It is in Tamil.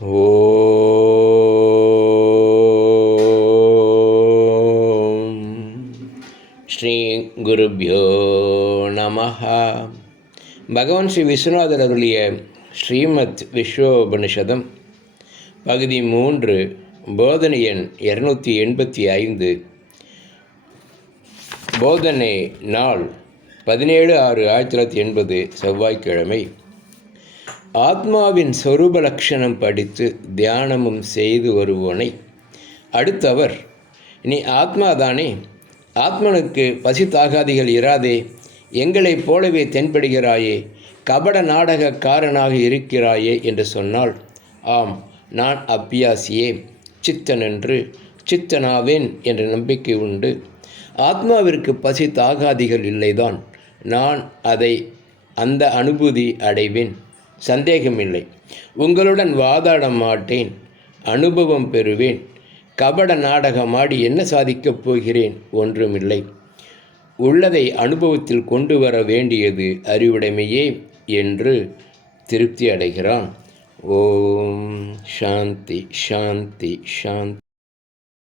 ஓம். ஸ்ரீ குருபியோ நம பகவான் ஸ்ரீ விஸ்வநாதர் அருளிய ஸ்ரீமத் விஸ்வோபனிஷதம் பகுதி மூன்று போதனை எண் இரநூத்தி எண்பத்தி ஐந்து. போதனை நாள் பதினேழு ஆறு ஆயிரத்தி தொள்ளாயிரத்தி எண்பது செவ்வாய்க்கிழமை. ஆத்மாவின் சொரூப லட்சணம் படித்து தியானமும் செய்து வருவோனை. அடுத்தவர் நீ ஆத்மாதானே? ஆத்மனுக்கு பசி தாகாதிகள் இராதே எங்களைப் போலவே தென்படுகிறாயே கபட நாடகக்காரனாக இருக்கிறாயே? என்று சொன்னால் ஆம் நான் அப்பியாசியே சித்தன் என்று சித்தனாவேன் என்ற நம்பிக்கை உண்டு. ஆத்மாவிற்கு பசி தாகாதிகள் இல்லைதான் நான் அதை அந்த அனுபூதி அடைவேன். சந்தேகமில்லை. உங்களுடன் வாதாட மாட்டேன் அனுபவம் பெறுவேன் கபட நாடகமாடி என்ன சாதிக்கப் போகிறேன் ஒன்றுமில்லை. உள்ளதை அனுபவத்தில் கொண்டு வர வேண்டியது அறிவுடைமையே என்று திருப்தி அடைகிறான். ஓம் சாந்தி சாந்தி சாந்தி.